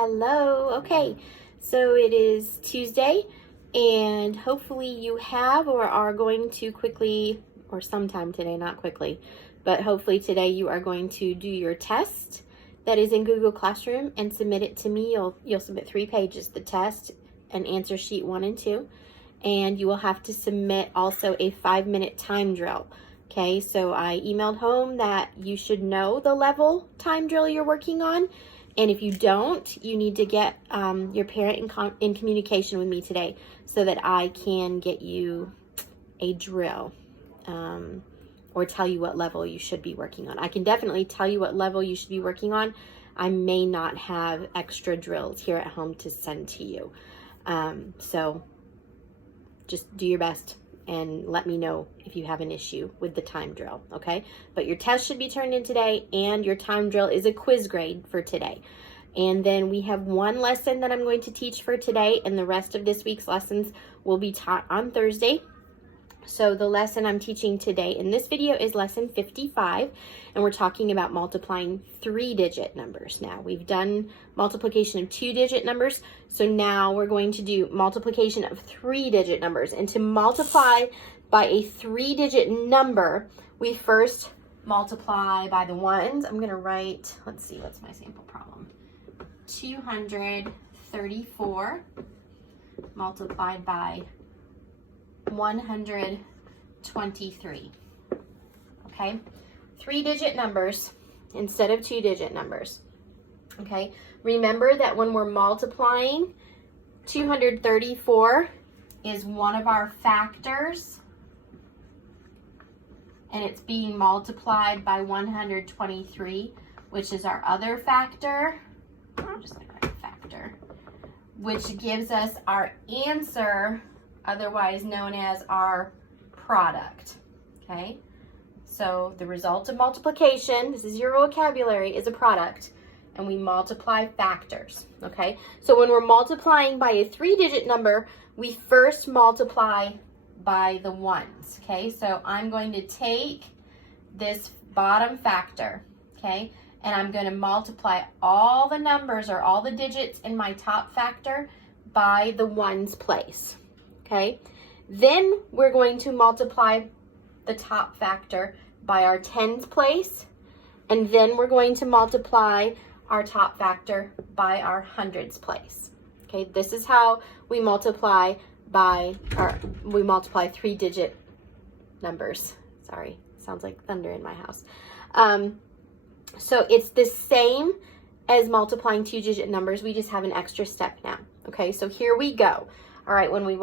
Hello. Okay, so it is Tuesday, and hopefully you have or are going to quickly, or sometime today, not quickly, but hopefully today you are going to do your test that is in Google Classroom and submit it to me. You'll submit 3 pages, the test and answer sheet 1 and 2, and you will have to submit also a 5-minute time drill. Okay, so I emailed home that you should know the level time drill you're working on. And if you don't, you need to get your parent in communication with me today so that I can get you a drill or tell you what level you should be working on. I can definitely tell you what level you should be working on. I may not have extra drills here at home to send to you. So just do your best and let me know if you have an issue with the time drill, okay? But your test should be turned in today, and your time drill is a quiz grade for today. And then we have 1 lesson that I'm going to teach for today, and the rest of this week's lessons will be taught on Thursday. So the lesson I'm teaching today in this video is lesson 55, and we're talking about multiplying 3-digit numbers. Now, we've done multiplication of 2-digit numbers, so now we're going to do multiplication of 3-digit numbers. And to multiply by a 3-digit number, we first multiply by the ones. I'm going to write, let's see, what's my sample problem? 234 multiplied by 123. Okay, 3-digit numbers instead of 2-digit numbers. Okay, remember that when we're multiplying, 234 is one of our factors, and it's being multiplied by 123, which is our other factor. I'm just going to write factor, which gives us our answer, otherwise known as our product. Okay, so the result of multiplication, this is your vocabulary, is a product, and we multiply factors. Okay, so when we're multiplying by a 3-digit number, we first multiply by the ones. Okay, so I'm going to take this bottom factor, okay, and I'm going to multiply all the numbers or all the digits in my top factor by the ones place. Okay, then we're going to multiply the top factor by our tens place, and then we're going to multiply our top factor by our hundreds place. Okay, this is how we multiply 3-digit numbers. Sorry, sounds like thunder in my house. So it's the same as multiplying 2-digit numbers. We just have an extra step now. Okay, so here we go. All right, when we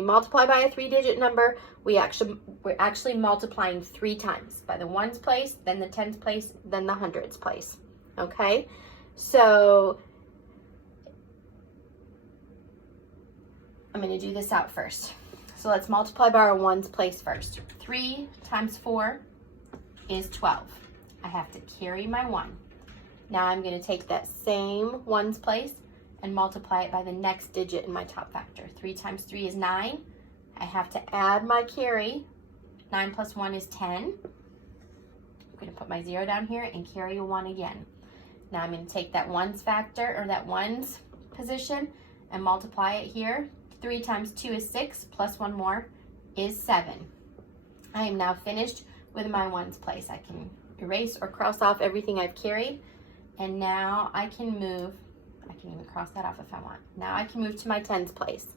multiply by a 3-digit number, we're actually multiplying 3 times, by the ones place, then the tens place, then the hundreds place. Okay, so I'm going to do this out first. So let's multiply by our ones place first. 3 times 4 is 12. I have to carry my 1. Now I'm going to take that same ones place and multiply it by the next digit in my top factor. 3 times 3 is 9. I have to add my carry. 9 plus 1 is 10. I'm going to put my 0 down here and carry a 1 again. Now I'm going to take that ones factor, or that ones position, and multiply it here. 3 times 2 is 6, plus 1 more is 7. I am now finished with my ones place. I can erase or cross off everything I've carried, and now I can move. I can even cross that off if I want. Now I can move to my tens place.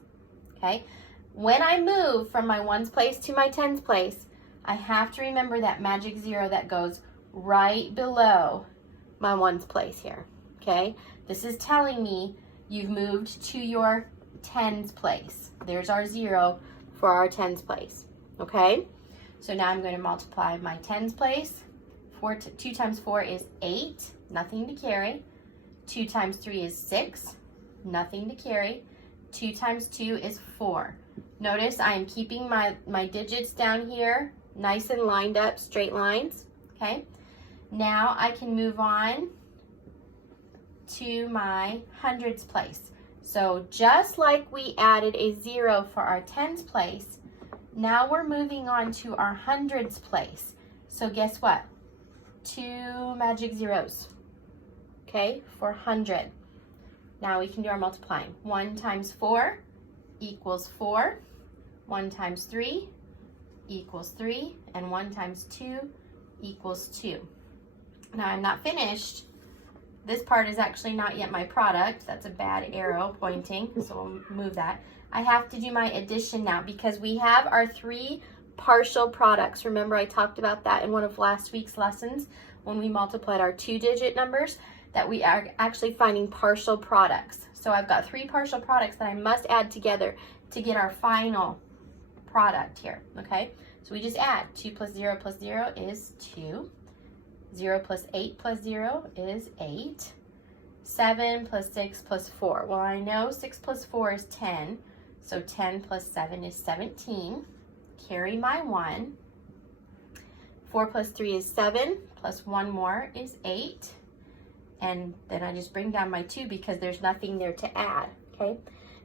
Okay, when I move from my ones place to my tens place, I have to remember that magic 0 that goes right below my ones place here. Okay, this is telling me you've moved to your tens place. There's our 0 for our tens place. Okay, so now I'm going to multiply my tens place. 2 times 4 is 8, nothing to carry. 2 times 3 is 6, nothing to carry. 2 times 2 is 4. Notice I am keeping my digits down here nice and lined up, straight lines. Okay, now I can move on to my hundreds place. So just like we added a 0 for our tens place, now we're moving on to our hundreds place. So guess what? 2 magic zeros, okay, for 100. Now we can do our multiplying. 1 times 4 equals 4. 1 times 3 equals 3. And 1 times 2 equals 2. Now I'm not finished. This part is actually not yet my product. That's a bad arrow pointing, so we'll move that. I have to do my addition now because we have our 3 partial products. Remember I talked about that in one of last week's lessons when we multiplied our 2-digit numbers, that we are actually finding partial products. So I've got 3 partial products that I must add together to get our final product here, okay? So we just add. 2 plus 0 plus 0 is 2. 0 plus 8 plus 0 is 8. 7 plus 6 plus 4. Well, I know 6 plus 4 is 10, so 10 plus 7 is 17. Carry my 1. 4 plus 3 is 7, plus 1 more is 8. And then I just bring down my 2 because there's nothing there to add, okay?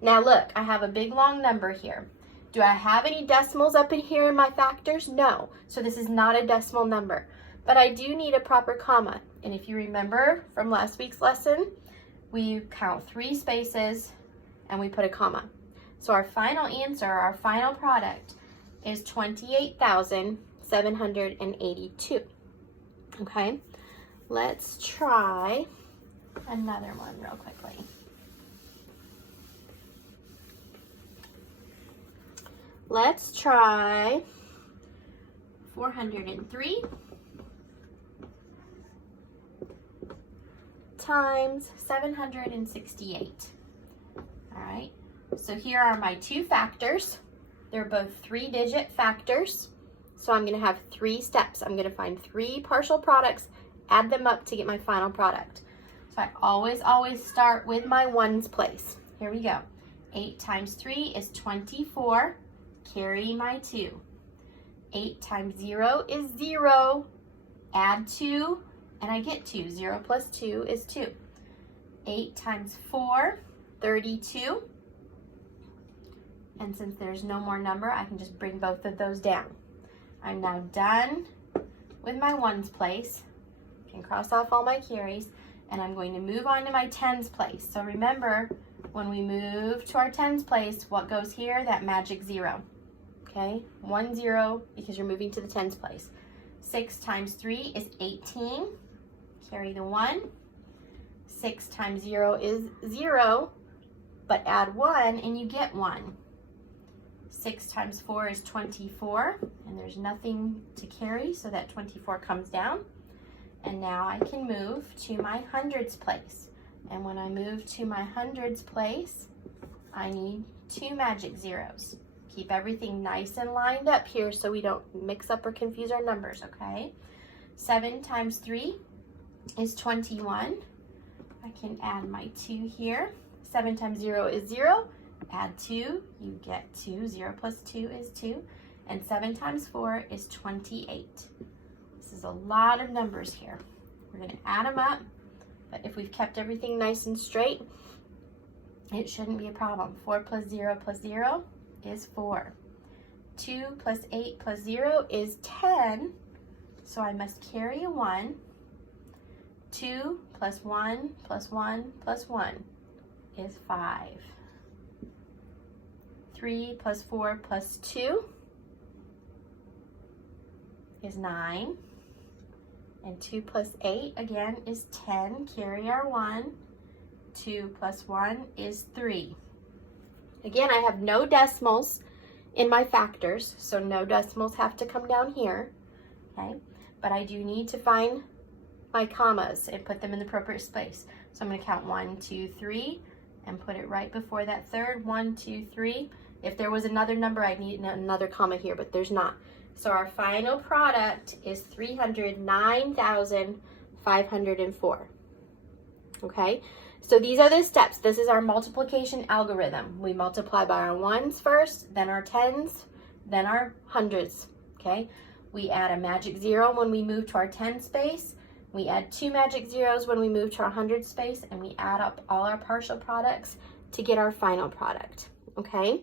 Now look, I have a big long number here. Do I have any decimals up in here in my factors? No, so this is not a decimal number. But I do need a proper comma. And if you remember from last week's lesson, we count 3 spaces and we put a comma. So our final answer, our final product is 28,782. Okay, let's try another one real quickly. Let's try 403 times 768. All right, so here are my 2 factors. They're both 3-digit factors. So I'm going to have 3 steps. I'm going to find 3 partial products, add them up to get my final product. So I always start with my ones place. Here we go. 8 times 3 is 24. Carry my 2. 8 times 0 is 0. Add 2, and I get 2. 0 plus 2 is 2. 8 times 4, 32. And since there's no more number, I can just bring both of those down. I'm now done with my ones place. I can cross off all my carries, and I'm going to move on to my tens place. So remember, when we move to our tens place, what goes here? That magic 0. Okay, 1 0 because you're moving to the tens place. 6 times 3 is 18. Carry the 1. 6 times 0 is 0, but add 1 and you get 1. 6 times 4 is 24, and there's nothing to carry, so that 24 comes down. And now I can move to my hundreds place. And when I move to my hundreds place, I need 2 magic zeros. Keep everything nice and lined up here so we don't mix up or confuse our numbers, okay? 7 times 3 is 21. I can add my 2 here. 7 times 0 is 0. Add 2, you get 2. 0 plus 2 is 2. And 7 times 4 is 28. This is a lot of numbers here. We're going to add them up, but if we've kept everything nice and straight, it shouldn't be a problem. 4 plus 0 is 4. 2 plus 8 plus 0 is 10, so I must carry a 1. 2 plus 1 plus 1 plus 1 is 5. 3 plus 4 plus 2 is 9. And 2 plus 8, again, is 10. Carry our 1. 2 plus 1 is 3. Again, I have no decimals in my factors, so no decimals have to come down here, okay? But I do need to find my commas and put them in the appropriate space. So I'm going to count 1, 2, 3, and put it right before that third. 1, 2, 3. If there was another number, I'd need another comma here, but there's not. So our final product is 309,504. Okay, so these are the steps. This is our multiplication algorithm. We multiply by our ones first, then our tens, then our hundreds. Okay, we add a magic 0 when we move to our 10 space. We add 2 magic zeros when we move to our 100 space, and we add up all our partial products to get our final product. Okay,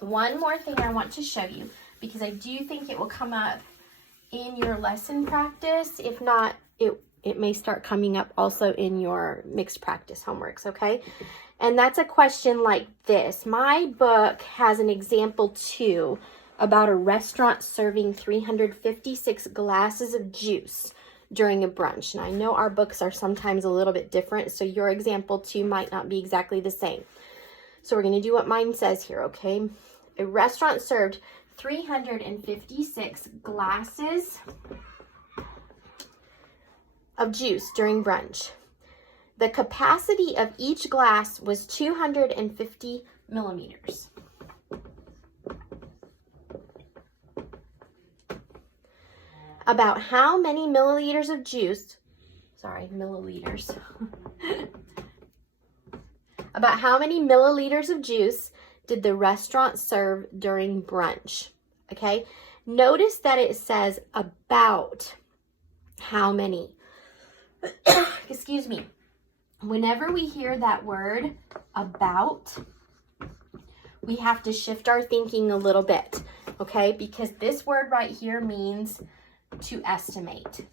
one more thing I want to show you, because I do think it will come up in your lesson practice. If not, it may start coming up also in your mixed practice homeworks, okay? And that's a question like this. My book has an example too about a restaurant serving 356 glasses of juice during a brunch. And I know our books are sometimes a little bit different, so your example too might not be exactly the same. So we're going to do what mine says here, okay? A restaurant served 356 glasses of juice during brunch. The capacity of each glass was 250 milliliters. About how many milliliters of juice, milliliters. About how many milliliters of juice did the restaurant serve during brunch? Okay, notice that it says about how many. Excuse me. Whenever we hear that word about, we have to shift our thinking a little bit, okay? Because this word right here means to estimate.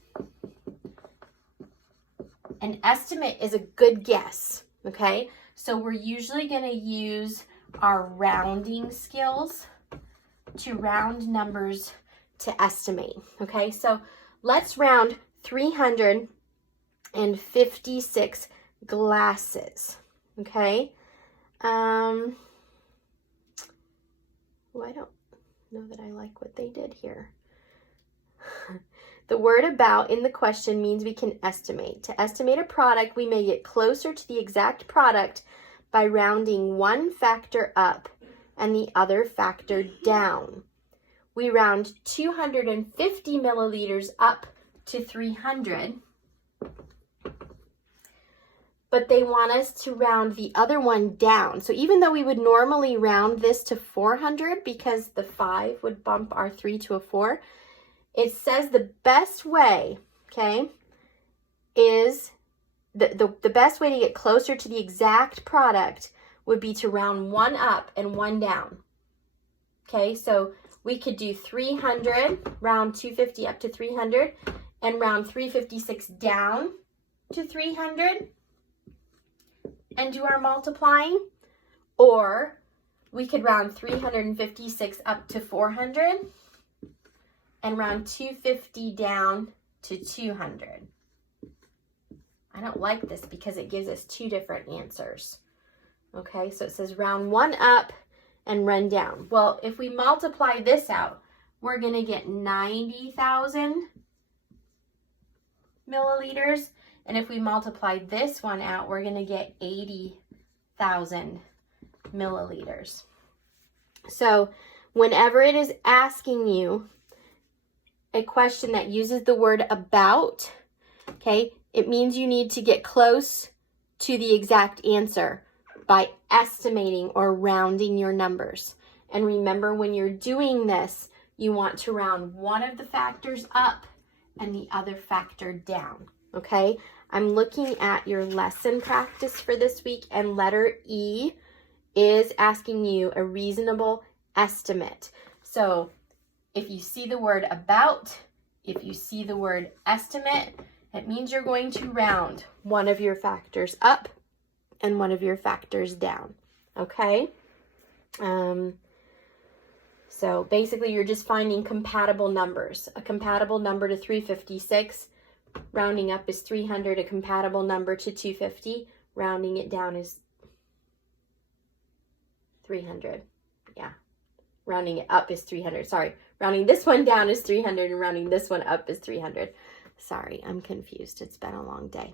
An estimate is a good guess, okay? So we're usually going to use our rounding skills to round numbers to estimate, okay? So let's round 356 glasses, okay? I don't know that I like what they did here. The word about in the question means we can estimate. To estimate a product, we may get closer to the exact product by rounding one factor up and the other factor down. We round 250 milliliters up to 300, but they want us to round the other one down. So even though we would normally round this to 400 because the 5 would bump our 3 to a 4, it says the best way, okay, is the best way to get closer to the exact product would be to round one up and one down. Okay, so we could do 300, round 250 up to 300, and round 356 down to 300 and do our multiplying. Or we could round 356 up to 400 and round 250 down to 200. I don't like this because it gives us two different answers. Okay, so it says round one up and run down. Well, if we multiply this out, we're going to get 90,000 milliliters. And if we multiply this one out, we're going to get 80,000 milliliters. So whenever it is asking you a question that uses the word about, okay, it means you need to get close to the exact answer by estimating or rounding your numbers. And remember, when you're doing this, you want to round one of the factors up and the other factor down, okay? I'm looking at your lesson practice for this week, and letter E is asking you a reasonable estimate. So if you see the word about, if you see the word estimate, it means you're going to round one of your factors up and one of your factors down, okay? So basically you're just finding compatible numbers. A compatible number to 356, rounding up is 300. A compatible number to 250, rounding it down is 300. Yeah, rounding it up is 300. Sorry, rounding this one down is 300 and rounding this one up is 300. Sorry, I'm confused. It's been a long day.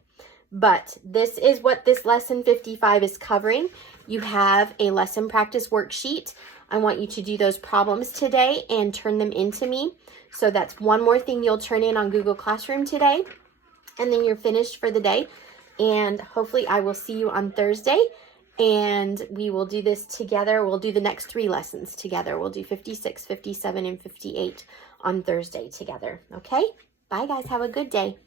But this is what this lesson 55 is covering. You have a lesson practice worksheet. I want you to do those problems today and turn them into me. So that's one more thing you'll turn in on Google Classroom today. And then you're finished for the day. And hopefully I will see you on Thursday. And we will do this together. We'll do the next 3 lessons together. We'll do 56, 57, and 58 on Thursday together. Okay? Bye, guys. Have a good day.